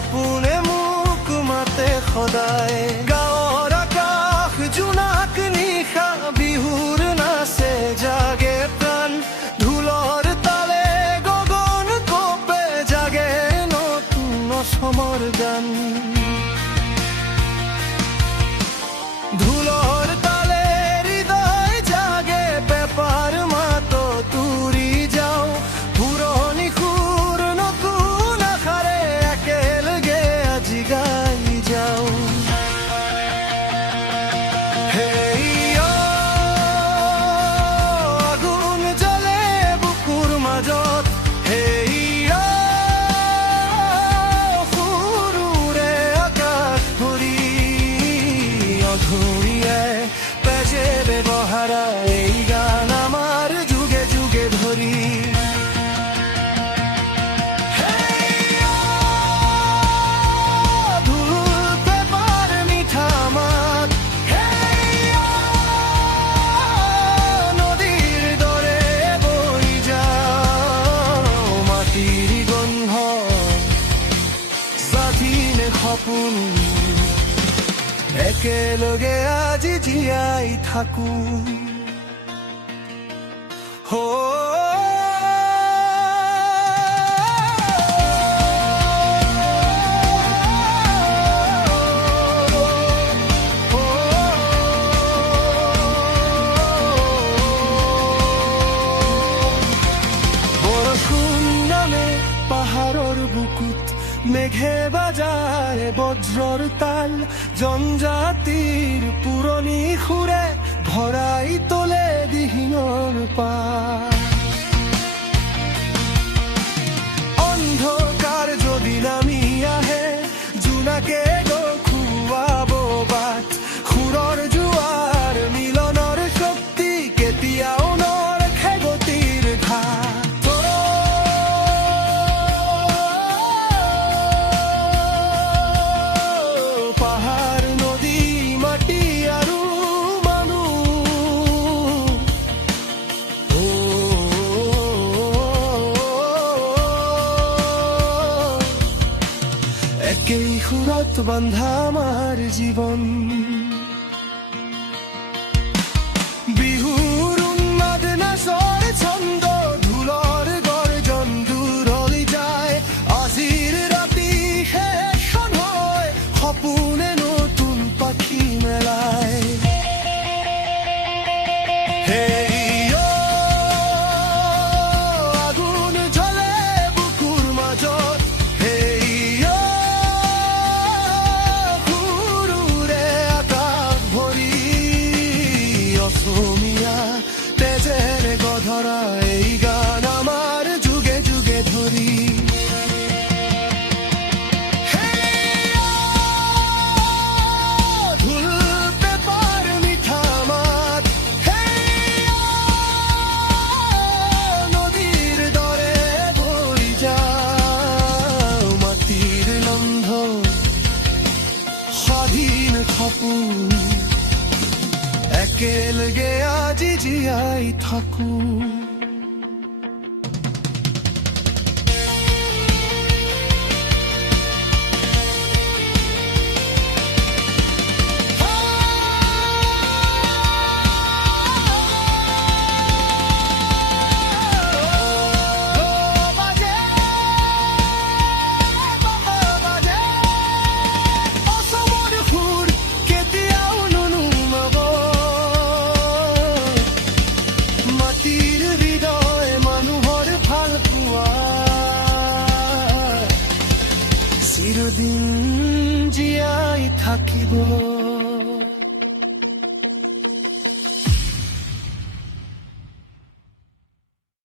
সপোনে মোক মাতে সদায়। গাঁৱৰ আকাশ জোনাক নিশা বিহুৰ নাচে জাগে প্ৰাণ। ঢোলৰ তালে গগন কপে জাগে নতুন অসমৰ গান। ঢোলৰ তালে হৃদয় জাগে পেপাৰ মাতো তুৰি যাওঁ। পুৰণি সুৰ নতুন আশাৰে একেলগে আজি গাই যাওঁ। আগুন জ্বলে বুকুৰ মাজত, সুৰুৰে আকাশ ভৰি। অঘৰীয়াই পেজে ব্যৱহাৰা এই গান আমাৰ যুগে যুগে ধৰি। সপোন একেলগে আজি জীয়াই থাকো। বৰষুণ নামে পাহাৰৰ বুকুত, মেঘে বাজায় বজ্ৰৰ তাল। জনজাতিৰ পুৰণি সুৰে ভৰাই তোলে দিহিঙৰ পাৰ। অন্ধকাৰ যদি নামি আহে জোনাকে দেখুৱাব বাট। সুৰৰ জোৱাৰ মিলনৰ শক্তি কেতিয়াও নৰখে গতিৰ ঘাট। একেই সুৰত বন্ধা আমাৰ জীৱন। বিহুৰ উন্মাদ নাচৰ ছন্দ, ঢোলৰ গৰ্জন দূৰলৈ যায়। আজিৰ ৰাতি শেষ হয় সপোনে নতুন পাখি মেলায়। আগুন জ্বলে বুকুৰ মাজত, অসমীয়া তেজেৰে গধৰা এই গান আমাৰ যুগে যুগে ধৰি। ঢোল পেপাৰ মিঠা মাত, নদীৰ দৰে বৈ যাওঁ। মাটিৰ নন্ধ স্বাধীন সপোন একেলগে আজি জীয়াই থাকো। চিৰদিন জিয়াই থাকিব।